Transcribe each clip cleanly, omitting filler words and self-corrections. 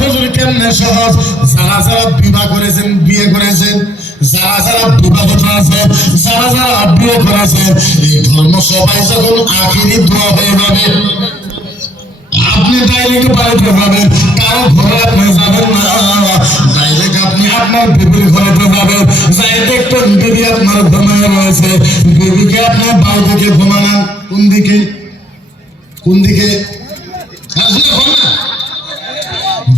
হুজুর কেমনে সহজ? যারা যারা বিবাহ করেছেন, বিয়ে করেছেন, যারা যারা বিবাহিত আছে, যারা যারা বিয়ে করেছেন, এই ধর্ম সবাই যখন আখিরি দোয়া হয়ে যাবে, আপনি ডাইরেক্ট বাড়িতে যাবেন, কারো ঘরে আপনি যাবেন না, ডাইরেক্ট আপনি আপনার বিবির ঘরেতে যাবেন। যাই দেখবেন বিবি আপনার ঘুমায় রয়েছে, বিবিকে আপনার বাড়ি থেকে ঘুমানান। কোন দিকে? কোন দিকে?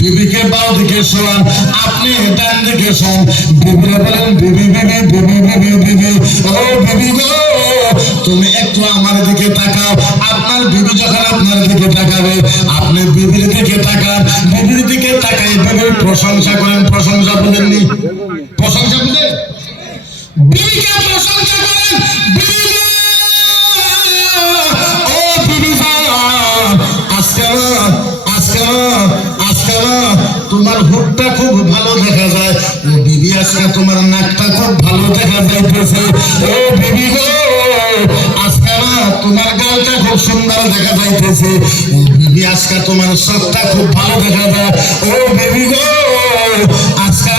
বিবিকে বাউ দিকে শোয়ান, আপনি ডান দিকে শোন। বিবিরা বলেন বিবি বিবি বিবি বিবি বিবি, ও বিবি গো তুমি একটু আমার দিকে তাকাও। আপনার বিবি যখন আপনার দিকে তাকাবে, আপনি বিবির দিকে তাকান। বিবির দিকে তাকাই বিবির প্রশংসা করেন। প্রশংসা বলেননি? প্রশংসা বলে বিবিকে প্রশংসা করেন। বিবি ও বিবি আজকে আজকে আজকে তোমার হুটটা খুব ভালো দেখা যায়। ও বিবি আজকে তোমার নাকটা খুব ভালো দেখা যাইতেছে। ও বিবি গো আজকে তোমার গালটা খুব সুন্দর দেখা যাইতেছে। ও বিবি আজকে তোমার চোখটা খুব ভালো দেখা যায়। ও বিবি গো আজকে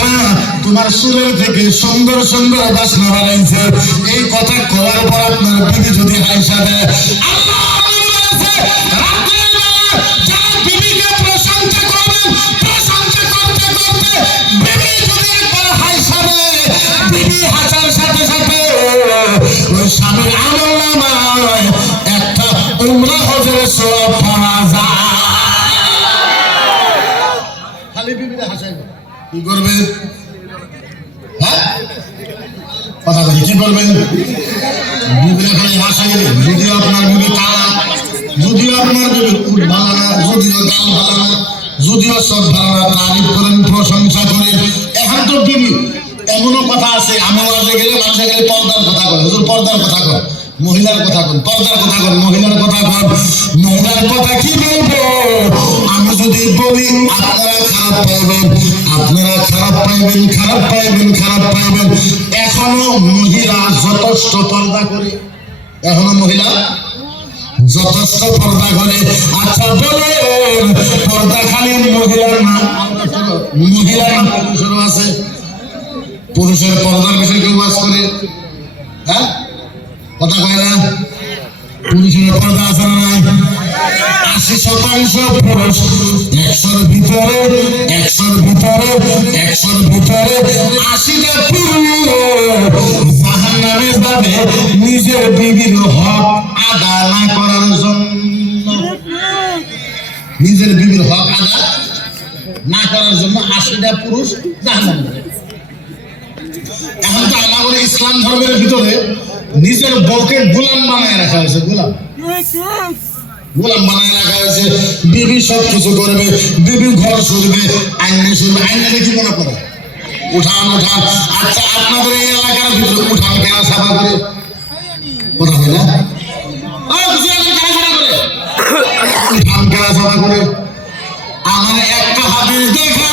তোমার সুরের থেকে সুন্দর সুন্দর বাসনা বানাইছে। এই কথা কওয়ার পর আপনার বিবি যদি হাইসা দেয়, আল্লাহ বিবিকে প্রশংসা করবেন। প্রশংসা করতে করতে বিবি যদি একবার হাইসা দেয়, বিবি হাসার সাথে সাথে ওই স্বামীর আমলনামায় একটা উমরা হজের সওয়াব পাওয়া যায়। খালি বিবিরে হাসাইবে, কি করবে? হ্যাঁ কথা বলি, কি করবেন? বিবিরে খালি হাসাইবে। যদিও আপনার বিবি কালা, যদিও আপনার বিবির উঠ ভালো না, যদিও গাল ভালো না, যদিও সব ভালো না, তারিফ করেন, প্রশংসা করেন। এখন তো বিবি এমনও কথা আছে, আমি ওয়াজে গেলে মানুষে গেলে পর্দার কথা কয়, হুজুর পর্দার কথা কয়, মহিলার কথা কন, পর্দার কথা কন, মহিলার কথা কন। মহিলার কথা কি বলবো? আমি যদি বলি আপনারা খারাপ পাইবেন, আপনারা খারাপ পাইবেন, খারাপ পাইবেন, খারাপ পাইবেন। এখনো মহিলা যথেষ্ট পর্দা করে, এখনো মহিলা যথেষ্ট পর্দা করে। আচ্ছা বলেন, পর্দা খালি মহিলার না, মহিলার না পুরুষেরও আছে? পুরুষের পর্দার বিষয়ে কেউ বাস করে? হ্যাঁ কথা কয় না? পুরুষের পর্দা আছে না নাই? 80% পুরুষ, 100-র ভিতরে 80টা পুরুষ জাহান্নামে যাবে নিজের বিবির হক আদায় না করার জন্য। নিজের বিবির হক আদায় না করার জন্য 80টা পুরুষ জাহান্নামে যাবে। এখন তো আমাদের ইসলাম ধর্মের ভিতরে নিজের বউকে গোলাম বানায় রাখা হয়েছে। গোলাম বানায় রাখা হয়েছে। বিবি সব কিছু করবে, বিবি ঘর শুনবে, আইনে শুনবে। আইনে কি মনে করে? উঠান উঠান। আচ্ছা আপনাদের এই এলাকার ভিতরে উঠান কেনা সাফা করে? কথা হয় না? উঠান কেনা সাফা করে? আমার একটা হাদিস দেখা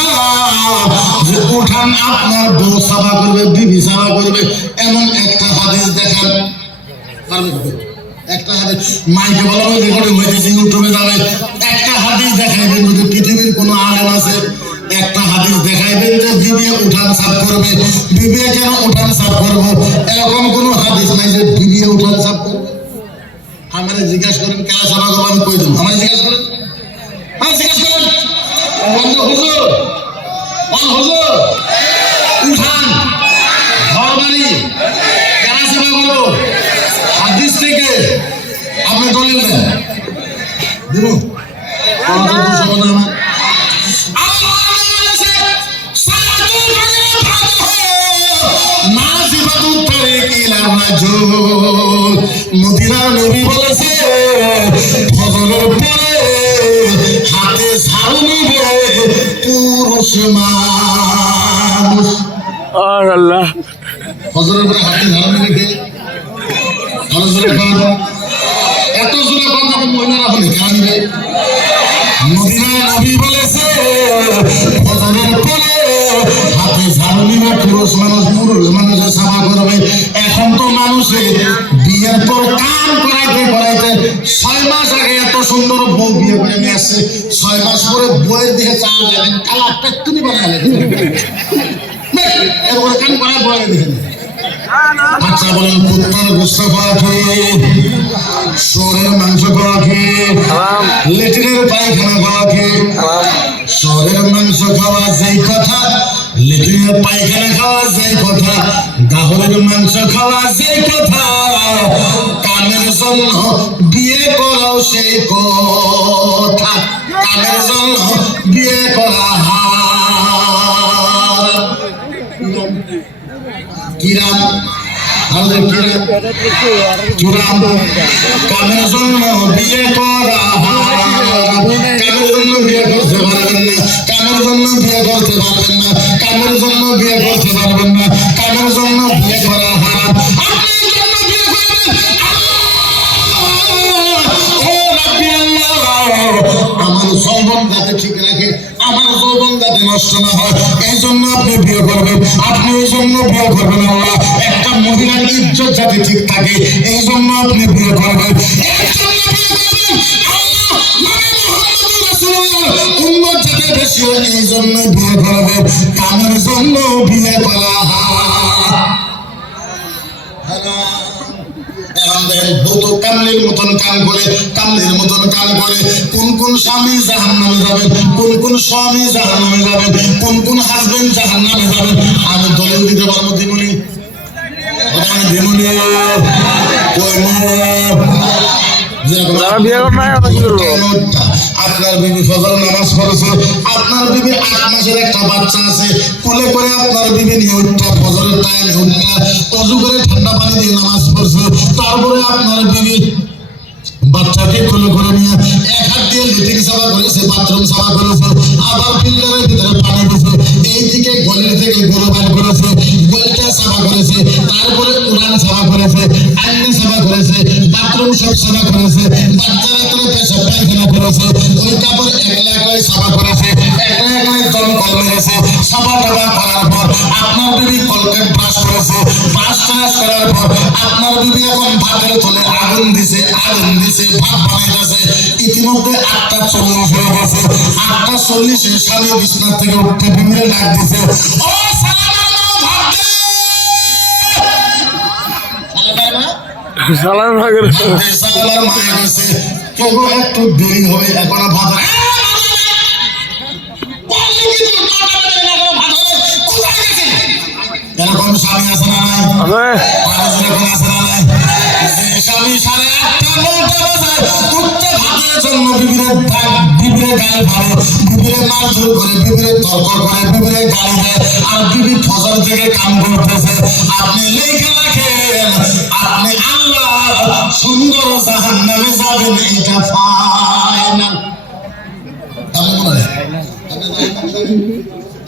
যে উঠান আপনার বউ সাফা করবে, বিবি সাফা করবে, এমন একটা হাদিস দেখান। একটা হাদিস মাইকে বলা হয়, রেকর্ডিং হইতেছে, ইউটিউবে যাবে। একটা হাদিস দেখাইবেন, যদি পৃথিবীর কোনো আলেম আছে একটা হাদিস দেখাইবেন যে বিবি উঠান সাফ করবে। বিবি কেন উঠান সাফ করবো? এরকম কোনো হাদিস নাই যে বিবি উঠান সাফ করবে। আমারে জিজ্ঞাসা করেন কেন সাফা করবো, আমি কই দেবো। আমারে জিজ্ঞাসা করেন, জিজ্ঞাসা করেন হুজুর, হুজুর উঠান ঘর বাড়ি কেন সাফা করবো? হাদিস থেকে আপনি দলিল দেন, দিব মদিনার নবী বলেছে ফজরের পরে হাতে ঝাড়ু নিবে পুরুষ মানুষ। আল্লাহ, ফজরের পরে হাতে ঝাড়ু নিবে কে? এত জোরে বন্ধ মহিলারা হলে কেন নিবে? মদিনার নবী বলেছে ফজরের পরে হাতে ঝাড়ু নিবে পুরুষ মানুষ। পুরুষ মানুষের সেবা করবে। এখন তো মানুষে বিয়ের পর কাম করাইতে করাইতে 6 মাস আগে এত সুন্দর বউ বিয়ে করে নিয়ে আসছে, 6 মাস পরে বইয়ের দিকে চা দেখেন কালা পেট্টুনি বানালে এরপরে কাম করার পরে দেখেন আচ্ছা বলেন কুত্তার গোস্ত খাওয়া খেয়ে শরীরের মাংস খাওয়া খেয়ে লেট্রিনের পায়খানা খাওয়া খেয়ে শরীরের মাংস খাওয়া যেই কথা লেট্রিনের পায়খানা খাওয়া যেই কথা গাহরের মাংস খাওয়া যেই কথা কামের জন্য বিয়ে করাও সেই কথা কামের জন্য বিয়ে করা কিরাম কিরাম কামের জন্য বিয়ে করা কামের জন্য বিয়ে করতে পারবেন না কামের জন্য বিয়ে করতে পারবেন না কামের জন্য বিয়ে করতে পারবেন না কামের জন্য বিয়ে করা হারাম আপনি জন্য বিয়ে করবেন আমার যৌবন যাতে ঠিক রাখে আমার যৌবন যাতে নষ্ট না হয় এই জন্য আপনি বিয়ে করবেন আপনি এই জন্য বিয়ে করবেন আল্লাহ একটা মহিলার ইজ্জত যাতে ঠিক থাকে এই জন্য আপনি বিয়ে করবেন উন্নত যাতে বেশি হয় এই জন্য বিয়ে করবেন কামের জন্য বিয়ে করা কামলির মতন কাম করে কামলির মতন কাম করে কোন কোন স্বামী জাহান্নামে যাবেন কোন কোন স্বামী জাহান্নামে যাবেন কোন কোন হাজবেন্ড জাহান্নামে যাবেন আমি দলিল দিতে পারবো দিমুনি দিমুনি আপনার বিবি ফজর নামাজ পড়েছে আপনার বিবি 8 মাসের একটা বাচ্চা আছে কোলে করে আপনার বিবি নিয়ে উঠা ফজরের টাইমে উঠা অজু করে ঠান্ডা পানি দিয়ে নামাজ পড়ছে তারপরে আপনার বিবি বাচ্চাকে কোলে করে নিয়ে এক হাত দিয়ে লেট্রিন সাফা করেছে বাথরুম সাফা করেছে আবার ফিল্টারের ভিতরে পানি দিয়েছে এইদিকে গলির থেকে গরু বার করেছে গলিটা সাফা করেছে তারপরে উড়ান সাফা করেছে আইনে সাফা করেছে বাথরুম সব সাফা করেছে বাচ্চারা করে পেশাব পায়খানা করেছে ওই কাপড় একলা একলাই সাফা করেছে একলা একলাই দমকল মেরেছে সাফা টাফা করার পর আপনার বিবি কলকেট ব্রাশ করেছে ব্রাশ টাশ করার পর আপনার বিবি এখন ভাতের তলে আগুন দিছে ভাত বানাইতেছে ইতিমধ্যে 8:40 হয়ে গেছে 8:40 স্বামী বিছানা থেকে উঠতে বিবিরে ডাক দিছে ও সালাম একটু দেরি হবে এখন ভাত এরকম স্বামী আছে না নাই এরকম আছে না নাই স্বামী 8:30-9টা বাজে উঠতে ভাতের জন্য বিবিরে গালি ভালো বিবিরে মারধর করে বিবিরে তর্ক করে বিবিরে গালি দেয় আর বিবি ফজর থেকে কাম করতেছে আপনি লেখে রাখেন আপনি আল্লাহ সুন্দর জাহান্নামে যাবেন এটা ফাইনাল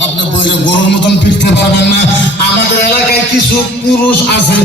আপনি বইলে গরুর মতন ফিরতে পারবেন না আমাদের এলাকায় কিছু পুরুষ আছে